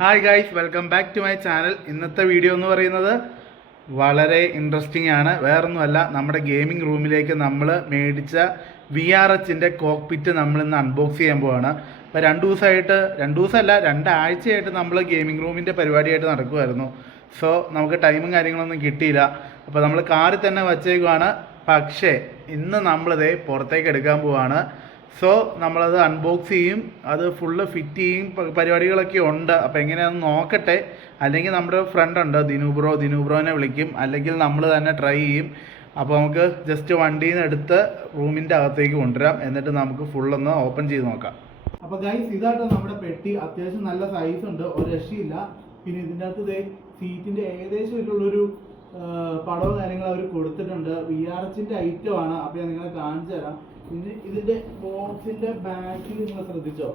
Hi guys, welcome back to my channel. ഇന്നത്തെ video എന്ന് പറയുന്നത് വളരെ ഇൻട്രസ്റ്റിംഗ് ആണ്. വേറൊന്നുമല്ല, നമ്മുടെ ഗെയിമിംഗ് റൂമിലേക്ക് നമ്മൾ മേടിച്ച VRHൻ്റെ കോക്പിറ്റ് നമ്മൾ ഇന്ന് അൺബോക്സ് ചെയ്യാൻ പോവാണ്. അപ്പോൾ രണ്ട് ദിവസമല്ല 2 ആഴ്ചയായിട്ട് നമ്മൾ ഗെയിമിംഗ് റൂമിൻ്റെ പരിപാടിയായിട്ട് നടക്കുമായിരുന്നു. സോ നമുക്ക് ടൈമും കാര്യങ്ങളൊന്നും കിട്ടിയില്ല. അപ്പോൾ നമ്മൾ കാറിൽ തന്നെ വച്ചേക്കുവാണ്. പക്ഷേ ഇന്ന് നമ്മളിതേ പുറത്തേക്ക് എടുക്കാൻ പോവാണ്. സോ നമ്മളത് അൺബോക്സ് ചെയ്യും, അത് ഫുള്ള് ഫിറ്റ് ചെയ്യും, പരിപാടികളൊക്കെ ഉണ്ട്. അപ്പോൾ എങ്ങനെയാണെന്ന് നോക്കട്ടെ. അല്ലെങ്കിൽ നമ്മുടെ ഫ്രണ്ട് ഉണ്ട് ദിനുബ്രോനെ വിളിക്കും, അല്ലെങ്കിൽ നമ്മൾ തന്നെ ട്രൈ ചെയ്യും. അപ്പോൾ നമുക്ക് ജസ്റ്റ് വണ്ടിയിൽ നിന്ന് എടുത്ത് റൂമിൻ്റെ അകത്തേക്ക് കൊണ്ടുവരാം, എന്നിട്ട് നമുക്ക് ഫുള്ളൊന്ന് ഓപ്പൺ ചെയ്ത് നോക്കാം. അപ്പോൾ ഗൈസ്, ഇതാട്ടോ നമ്മുടെ പെട്ടി. അത്യാവശ്യം നല്ല സൈസ് ഉണ്ട്, ഒരു രക്ഷയില്ല. പിന്നെ ഇതിൻ്റെ അകത്ത് സീറ്റിൻ്റെ ഏകദേശം ഉള്ളൊരു പടവും കാര്യങ്ങളും അവർ കൊടുത്തിട്ടുണ്ട്. VRHൻ്റെ ഐറ്റമാണ്. അപ്പോൾ ഞാൻ നിങ്ങളെ കാണിച്ചു തരാം. പിന്നെ ഇതിൻ്റെ ബോക്സിൻ്റെ ബാക്കിൽ നിങ്ങൾ ശ്രദ്ധിച്ചോ,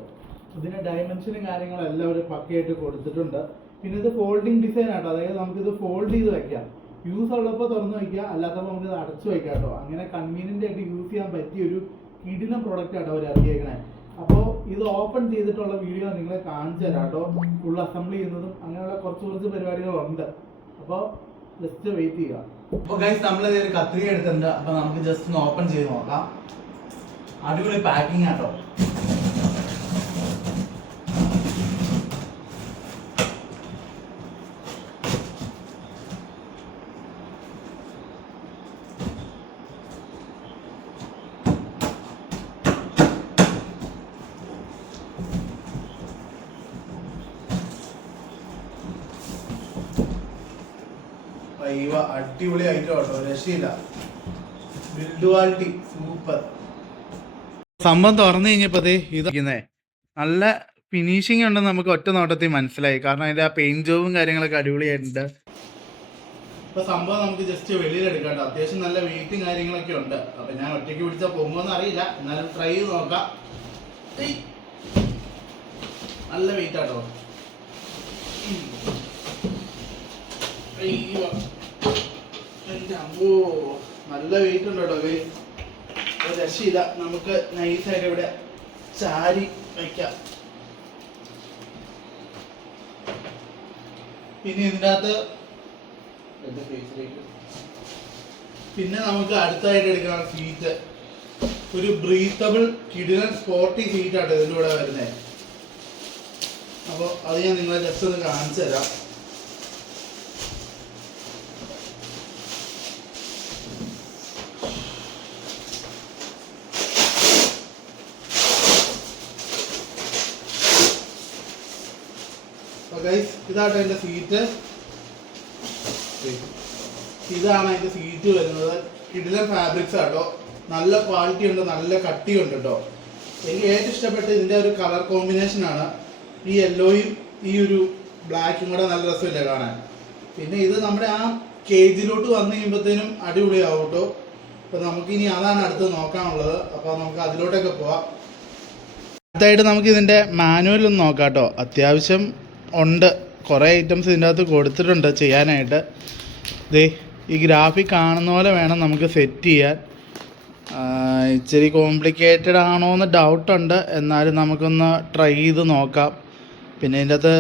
ഇതിൻ്റെ ഡയമെൻഷനും കാര്യങ്ങളെല്ലാം ഒരു പക്കയായിട്ട് കൊടുത്തിട്ടുണ്ട്. പിന്നെ ഇത് ഫോൾഡിങ് ഡിസൈൻ ആട്ടോ, അതായത് നമുക്കിത് ഫോൾഡ് ചെയ്ത് വെക്കാം. യൂസ് ഉള്ളപ്പോൾ തുറന്ന് വയ്ക്കാം, അല്ലാത്തപ്പോൾ നമുക്കിത് അടച്ചു വയ്ക്കാം കേട്ടോ. അങ്ങനെ കൺവീനിയൻ്റ് ആയിട്ട് യൂസ് ചെയ്യാൻ പറ്റിയ ഒരു കിടിലം പ്രൊഡക്റ്റ് ആട്ടോ അവർ ഇറക്കിയേക്കണേ. അപ്പോൾ ഇത് ഓപ്പൺ ചെയ്തിട്ടുള്ള വീഡിയോ നിങ്ങളെ കാണിച്ചു തരാം കേട്ടോ. ഫുൾ അസംബിൾ ചെയ്യുന്നതും അങ്ങനെയുള്ള കുറച്ച് പരിപാടികളുണ്ട്. അപ്പോൾ ജസ്റ്റ് വെയിറ്റ് ചെയ്യുക. അപ്പോൾ ഗൈസ്, നമ്മളിത് ഒരു കത്രിക എടുത്തിട്ടുണ്ട്. അപ്പോൾ നമുക്ക് ജസ്റ്റ് ഒന്ന് ഓപ്പൺ ചെയ്ത് നോക്കാം. അടിപൊളി പാക്കിംഗ് ആട്ടോ. അടിപൊളി ഐറ്റം കേട്ടോ, രക്ഷയില്ല. Build quality super. സംഭവം തുറന്നു കഴിഞ്ഞപ്പോൾ ഇതേ നല്ല ഫിനിഷിംഗ് ഉണ്ടെന്ന് നമുക്ക് ഒറ്റ നോട്ടത്തിൽ മനസ്സിലായി. കാരണം അതിൻ്റെ ആ പെയിന്റ് ജോബും കാര്യങ്ങളൊക്കെ അടിപൊളിയായിട്ടുണ്ട്. ഇപ്പൊ സംഭവം നമുക്ക് ജസ്റ്റ് വെളിയിലെടുക്കാം കേട്ടോ. അത്യാവശ്യം നല്ല വെയിറ്റും കാര്യങ്ങളൊക്കെ ഉണ്ട്. അപ്പൊ ഞാൻ ഒറ്റയ്ക്ക് പിടിച്ചാൽ പോകുമോന്ന് അറിയില്ല, എന്നാലും ട്രൈ ചെയ്ത് നോക്കാം. നല്ല വെയിറ്റ് ആട്ടോ. നല്ല വെയിറ്റ് ഉണ്ട് കേട്ടോ. രക്ഷയില്ല. നമുക്ക് നൈസായിട്ട് ഇവിടെ ചാരി വയ്ക്കാം. പിന്നെ ഇതിൻ്റെ അകത്ത് പിന്നെ നമുക്ക് അടുത്തായിട്ട് എടുക്കണം സീറ്റ്. ഒരു ബ്രീത്തബിൾ കിടിലൻ സ്പോർട്ടി സീറ്റാട്ടോ ഇതിൻ്റെ കൂടെ വരുന്നത്. അപ്പോൾ അത് ഞാൻ നിങ്ങളെ ജസ്റ്റ് ഒന്ന് കാണിച്ചു തരാം. ഇതാട്ടോ അതിൻ്റെ സീറ്റ്. ഇതാണ് അതിൻ്റെ സീറ്റ് വരുന്നത്. കിടിലൻ ഫാബ്രിക്സ് ആട്ടോ, നല്ല ക്വാളിറ്റി ഉണ്ട്, നല്ല കട്ടിയുണ്ട് കേട്ടോ. എനിക്ക് ഏറ്റവും ഇഷ്ടപ്പെട്ട ഇതിൻ്റെ ഒരു കളർ കോമ്പിനേഷനാണ്. ഈ യെല്ലോയും ഈ ഒരു ബ്ലാക്കും കൂടെ നല്ല രസമില്ല കാണാൻ. പിന്നെ ഇത് നമ്മുടെ ആ കേജിലോട്ട് വന്നു കഴിയുമ്പോഴത്തേനും അടിപൊളിയാവും കേട്ടോ. അപ്പോൾ നമുക്കിനി അതാണ് അടുത്ത് നോക്കാനുള്ളത്. അപ്പോൾ നമുക്ക് അതിലോട്ടൊക്കെ പോവാം. അടുത്തായിട്ട് നമുക്ക് ഇതിൻ്റെ മാനുവലൊന്ന് നോക്കാം കേട്ടോ. അത്യാവശ്യം ഉണ്ട്, കുറേ ഐറ്റംസ് ഇതിൻ്റെ അകത്ത് കൊടുത്തിട്ടുണ്ട് ചെയ്യാനായിട്ട്. ഈ ഗ്രാഫിക് കാണുന്ന പോലെ വേണം നമുക്ക് സെറ്റ് ചെയ്യാൻ. ഇച്ചിരി കോംപ്ലിക്കേറ്റഡ് ആണോ എന്ന് ഡൗട്ടുണ്ട്, എന്നാലും നമുക്കൊന്ന് ട്രൈ ചെയ്ത് നോക്കാം. പിന്നെ ഇതിൻ്റെ അകത്ത്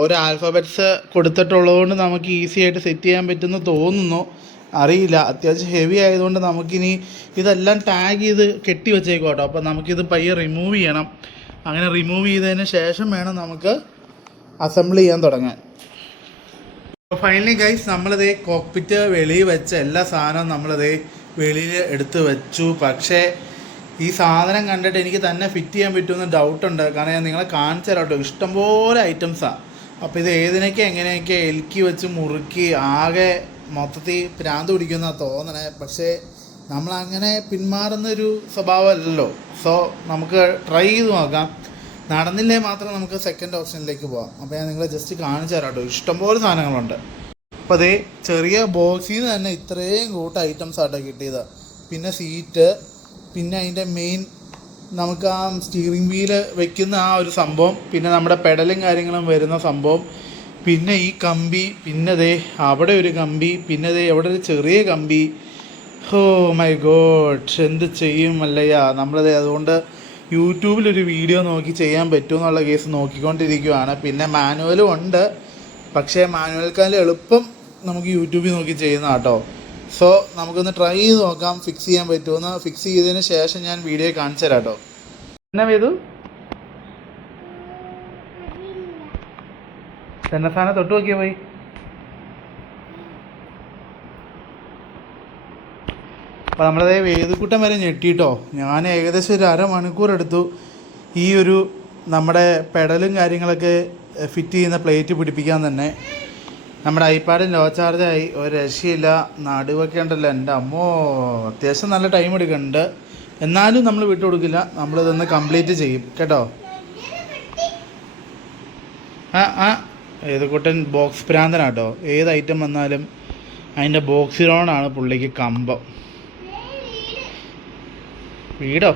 ഓരോ ആൽഫബറ്റ്സ് കൊടുത്തിട്ടുള്ളതുകൊണ്ട് നമുക്ക് ഈസി ആയിട്ട് സെറ്റ് ചെയ്യാൻ പറ്റുമെന്ന് തോന്നുന്നു, അറിയില്ല. അത്യാവശ്യം ഹെവി ആയതുകൊണ്ട് നമുക്കിനി ഇതെല്ലാം ടാഗ് ചെയ്ത് കെട്ടി വെച്ചേക്കോട്ടോ. അപ്പോൾ നമുക്കിത് പയ്യെ റിമൂവ് ചെയ്യണം. അങ്ങനെ റിമൂവ് ചെയ്തതിന് ശേഷം വേണം നമുക്ക് അസംബിൾ ചെയ്യാൻ തുടങ്ങാൻ. ഫൈനലി ഗൈസ്, നമ്മളിതേ കോക്പിറ്റ് വെളിയിൽ വെച്ച എല്ലാ സാധനവും നമ്മളിതേ വെളിയിൽ എടുത്ത് വെച്ചു. പക്ഷേ ഈ സാധനം കണ്ടിട്ട് എനിക്ക് തന്നെ ഫിറ്റ് ചെയ്യാൻ പറ്റുമെന്ന് ഡൗട്ടുണ്ട്. കാരണം ഞാൻ നിങ്ങളെ കാണിച്ചു തരാം കേട്ടോ. ഇഷ്ടംപോലെ ഐറ്റംസാണ്. അപ്പോൾ ഇത് ഏതിനൊക്കെ എങ്ങനെയൊക്കെ എൽക്കി വെച്ച് മുറുക്കി ആകെ മൊത്തത്തിൽ ഭ്രാന്ത് പിടിക്കുന്നതാണ് തോന്നണേ. പക്ഷേ നമ്മളങ്ങനെ പിന്മാറുന്നൊരു സ്വഭാവമല്ലല്ലോ. സോ നമുക്ക് ട്രൈ ചെയ്ത് നോക്കാം. നടന്നില്ലേ മാത്രം നമുക്ക് സെക്കൻഡ് ഓപ്ഷനിലേക്ക് പോകാം. അപ്പോൾ ഞാൻ നിങ്ങളെ ജസ്റ്റ് കാണിച്ചു തരാം കേട്ടോ. ഇഷ്ടംപോലെ സാധനങ്ങളുണ്ട്. അപ്പോൾ അതേ ചെറിയ ബോക്സിൽ നിന്ന് തന്നെ ഇത്രയും കൂട്ട ഐറ്റംസ് ആട്ടോ കിട്ടിയത്. പിന്നെ സീറ്റ്, പിന്നെ അതിൻ്റെ മെയിൻ നമുക്ക് ആ സ്റ്റിയറിംഗ് വീല് വെക്കുന്ന ആ ഒരു സംഭവം, പിന്നെ നമ്മുടെ പെഡലും കാര്യങ്ങളും വരുന്ന സംഭവം, പിന്നെ ഈ കമ്പി, പിന്നെ ദേ അവിടെ ഒരു കമ്പി, പിന്നെ ദേ അവിടെ ഒരു ചെറിയ കമ്പി. ഓ മൈ ഗോഡ്, എന്ത് ചെയ്യും അല്ലയ്യ. നമ്മളത് അതുകൊണ്ട് യൂട്യൂബിലൊരു വീഡിയോ നോക്കി ചെയ്യാൻ പറ്റുമെന്നുള്ള കേസ് നോക്കിക്കൊണ്ടിരിക്കുകയാണ്. പിന്നെ മാനുവലും ഉണ്ട്, പക്ഷേ മാനുവൽക്കാലം എളുപ്പം നമുക്ക് യൂട്യൂബിൽ നോക്കി ചെയ്യുന്ന കേട്ടോ. സോ നമുക്കൊന്ന് ട്രൈ ചെയ്ത് നോക്കാം ഫിക്സ് ചെയ്യാൻ പറ്റുമെന്ന്. ഫിക്സ് ചെയ്തതിന് ശേഷം ഞാൻ വീഡിയോ കാണിച്ചു തരാം കേട്ടോ. എന്നാ ചെയ്തു തന്നെ സാധനം തൊട്ട് നോക്കിയാൽ പോയി. അപ്പോൾ നമ്മളതേ വേദക്കൂട്ടം വരെ ഞെട്ടിട്ടോ. ഞാൻ ഏകദേശം ഒരു അരമണിക്കൂർ എടുത്തു ഈ ഒരു നമ്മുടെ പെഡലും കാര്യങ്ങളൊക്കെ ഫിറ്റ് ചെയ്യുന്ന പ്ലേറ്റ് പിടിപ്പിക്കാൻ തന്നെ. നമ്മുടെ ഐപാഡിൽ ലോ ചാർജായി, ഒരു രക്ഷയില്ല. നടുവൊക്കെ ഉണ്ടല്ലോ എൻ്റെ അമ്മോ, അത്യാവശ്യം നല്ല ടൈം എടുക്കുന്നുണ്ട്. എന്നാലും നമ്മൾ വിട്ടു കൊടുക്കില്ല, നമ്മളിതൊന്ന് കംപ്ലീറ്റ് ചെയ്യും കേട്ടോ. വേദക്കൂട്ടൻ ബോക്സ് ഭ്രാന്തനാട്ടോ. ഏത് ഐറ്റം വന്നാലും അതിൻ്റെ ബോക്സിലോണാണ് പുള്ളിക്ക് കമ്പം. വീടോ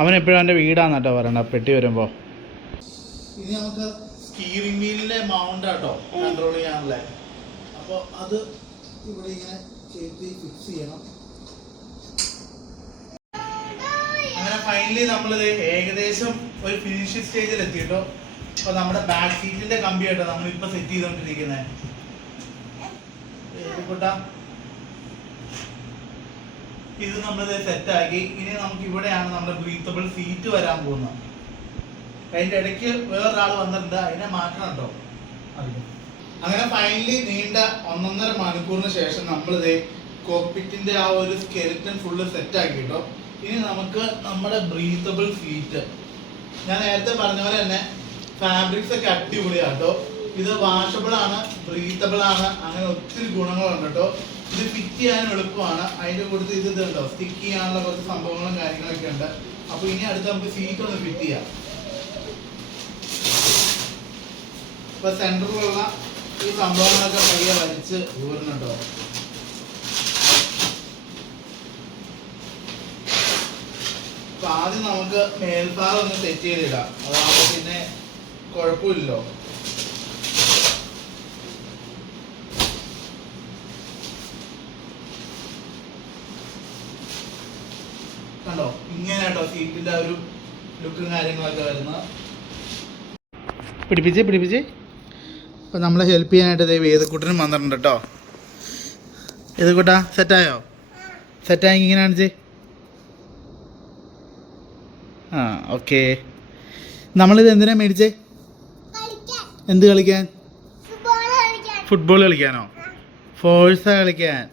അവനെപ്പോഴും എൻ്റെ വീടാന്ന് കേട്ടോ പറയണ്ട പെട്ടി വരുമ്പോൾ. ഇനി നമുക്ക് സ്റ്റീറിംഗ് വീലിൻ്റെ മൗണ്ട് ആട്ടോ കൺട്രോൾ ചെയ്യാനുള്ള. അപ്പോൾ അത് ഇവിടെ ഇങ്ങനെ ചെയ്ത് ഫിക്സ് ചെയ്യണം. അങ്ങനെ ഫൈനലി നമ്മളിത് ഏകദേശം ഒരു ഫിനിഷിംഗ് സ്റ്റേജിൽ എത്തിയിട്ടോ. അപ്പോൾ നമ്മുടെ ബാക്ക് സീറ്റിൻ്റെ കമ്പിയായിട്ടോ നമ്മളിപ്പോൾ സെറ്റ് ചെയ്തുകൊണ്ടിരിക്കുന്നത്. ഇത് നമ്മളിത് സെറ്റാക്കി. ഇനി നമുക്ക് ഇവിടെയാണ് നമ്മുടെ ബ്രീത്തബിൾ സീറ്റ് വരാൻ പോകുന്നത്. അതിൻ്റെ ഇടയ്ക്ക് വേറൊരാൾ വന്നിട്ടുണ്ട്, അതിനെ മാറ്റണം കേട്ടോ. അങ്ങനെ ഫൈനലി നീണ്ട 1.5 മണിക്കൂറിന് ശേഷം നമ്മളിത് കോക്പിറ്റിൻ്റെ ആ ഒരു സ്കെലിറ്റൻ ഫുള്ള് സെറ്റാക്കി കേട്ടോ. ഇനി നമുക്ക് നമ്മുടെ ബ്രീത്തബിൾ സീറ്റ്, ഞാൻ നേരത്തെ പറഞ്ഞ പോലെ തന്നെ ഫാബ്രിക്സ് ഒക്കെ അടിപൊളിയാണ് കേട്ടോ. ഇത് വാഷബിൾ ആണ്, ബ്രീത്തബിൾ ആണ്, അങ്ങനെ ഒത്തിരി ഗുണങ്ങളുണ്ട് കേട്ടോ. ഇത് ഫിറ്റ് ചെയ്യാനും എളുപ്പമാണ്. അതിൻ്റെ കൂടുതൽ ഇത് ഇതുണ്ടോ സ്റ്റിക്ക് ചെയ്യാനുള്ള കുറച്ച് സംഭവങ്ങളും കാര്യങ്ങളൊക്കെ ഉണ്ട്. അപ്പോൾ ഇനി അടുത്ത് നമുക്ക് സീറ്റ് ഒന്ന് ഫിറ്റ് ചെയ്യാം. ഇപ്പോൾ സെൻറ്ററിലുള്ള ഈ സംഭവങ്ങളൊക്കെ പയ്യെ വലിച്ച് ഊരുന്നുണ്ടോ. അപ്പോൾ ആദ്യം നമുക്ക് മേൽഭാഗം ഒന്ന് സെറ്റ് ചെയ്തിടാം, അതാകുമ്പോൾ പിന്നെ കുഴപ്പമില്ലല്ലോ. കണ്ടോ, ഇങ്ങനെ കേട്ടോ സീറ്റിൻ്റെ ഒരു ലുക്കും കാര്യങ്ങളൊക്കെ വരുന്നത്. പിടിപ്പിച്ച് അപ്പോൾ നമ്മളെ ഹെൽപ്പ് ചെയ്യാനായിട്ട് ദൈവം വേദക്കൂട്ടനും വന്നിട്ടുണ്ട് കേട്ടോ. വേദക്കൂട്ടാ സെറ്റായോ? സെറ്റായെങ്കിൽ ഇങ്ങനെ കാണിച്ച്. ഓക്കെ. നമ്മളിത് എന്തിനാ മേടിച്ചേ? എന്ത് കളിക്കാൻ? ഫുട്ബോൾ കളിക്കാനോ? ഫോഴ്സ കളിക്കാൻ?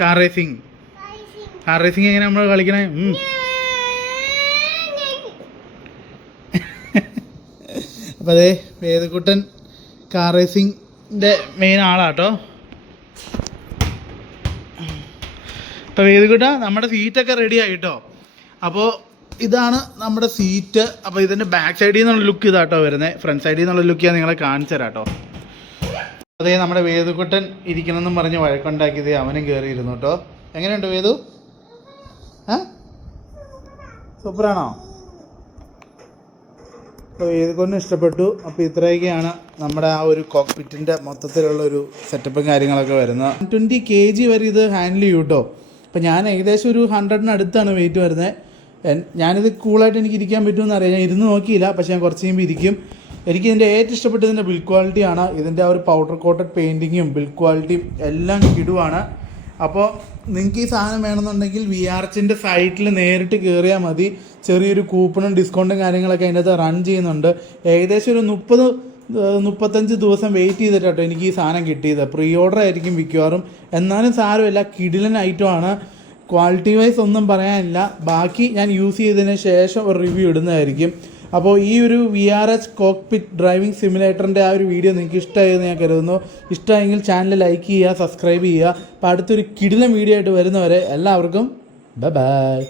കാർ റേസിംഗ് എങ്ങനെ നമ്മൾ കളിക്കണേ? അപ്പോൾ അതേ വേദക്കൂട്ടൻ കാർ റേസിങ്ങിൻ്റെ മെയിൻ ആളാട്ടോ. അപ്പോൾ വേദക്കൂട്ട നമ്മുടെ സീറ്റൊക്കെ റെഡി ആയിട്ടോ. അപ്പോൾ ഇതാണ് നമ്മുടെ സീറ്റ്. അപ്പോൾ ഇതിൻ്റെ ബാക്ക് സൈഡിൽ നിന്നുള്ള ലുക്ക് ഇതാട്ടോ വരുന്നത്. ഫ്രണ്ട് സൈഡിൽ നിന്നുള്ള ലുക്ക് ഞാൻ നിങ്ങളെ കാണിച്ചു തരാം കേട്ടോ. അതേ നമ്മുടെ വേദക്കൂട്ടൻ ഇരിക്കണമെന്നും പറഞ്ഞ് വഴക്കുണ്ടാക്കിയത് അവനും കയറിയിരുന്നു കേട്ടോ. എങ്ങനെയുണ്ട് വേദു? സൂപ്പറാണോ? അപ്പോൾ വേദക്കൂട്ടന് ഇഷ്ടപ്പെട്ടു. അപ്പോൾ ഇത്രയൊക്കെയാണ് നമ്മുടെ ആ ഒരു കോക്പിറ്റിൻ്റെ മൊത്തത്തിലുള്ളൊരു സെറ്റപ്പും കാര്യങ്ങളൊക്കെ വരുന്നത്. 120 kg വരെ ഇത് ഹാൻഡിൽ ചെയ്യും കേട്ടോ. അപ്പോൾ ഞാൻ ഏകദേശം ഒരു 100-ന് അടുത്താണ് വെയിറ്റ് വരുന്നത്. ഞാനിത് കൂളായിട്ട് എനിക്ക് ഇരിക്കാൻ പറ്റുമെന്ന് അറിയാം. ഞാൻ ഇരുന്ന് നോക്കിയില്ല, പക്ഷേ ഞാൻ കുറച്ച് കഴിയുമ്പോൾ ഇരിക്കും. എനിക്ക് ഇതിൻ്റെ ഏറ്റവും ഇഷ്ടപ്പെട്ടത് ഇതിൻ്റെ ബിൽഡ് ക്വാളിറ്റിയാണ്. ഇതിൻ്റെ ആ ഒരു പൗഡർ കോട്ടഡ് പെയിൻറ്റിങ്ങും ബിൽഡ് ക്വാളിറ്റിയും എല്ലാം കിടുവാണ്. അപ്പോൾ നിങ്ങൾക്ക് ഈ സാധനം വേണമെന്നുണ്ടെങ്കിൽ വിആർച്ചിൻ്റെ സൈറ്റിൽ നേരിട്ട് കയറിയാൽ മതി. ചെറിയൊരു കൂപ്പണും ഡിസ്കൗണ്ടും കാര്യങ്ങളൊക്കെ അതിൻ്റെ റൺ ചെയ്യുന്നുണ്ട്. ഏകദേശം ഒരു 30-35 ദിവസം വെയിറ്റ് ചെയ്തിട്ടോ എനിക്ക് ഈ സാധനം കിട്ടിയത്. പ്രീ ഓർഡർ ആയിരിക്കും മിക്കവാറും. എന്നാലും സാരമില്ല, കിടിലൻ ഐറ്റമാണ്. ക്വാളിറ്റി വൈസ് ഒന്നും പറയാനില്ല. ബാക്കി ഞാൻ യൂസ് ചെയ്തതിന് ശേഷം ഒരു റിവ്യൂ ഇടുന്നതായിരിക്കും. അപ്പോൾ ഈ ഒരു VRH കോക്പിറ്റ് ഡ്രൈവിംഗ് സിമുലേറ്ററിൻ്റെ ആ ഒരു വീഡിയോ നിങ്ങൾക്ക് ഇഷ്ടമായെന്ന് ഞാൻ കരുതുന്നു. ഇഷ്ടമായെങ്കിൽ ചാനൽ ലൈക്ക് ചെയ്യുക, സബ്സ്ക്രൈബ് ചെയ്യുക. അപ്പോൾ അടുത്തൊരു കിടിലൻ വീഡിയോ ആയിട്ട് വരുന്നവരെ എല്ലാവർക്കും ബൈ.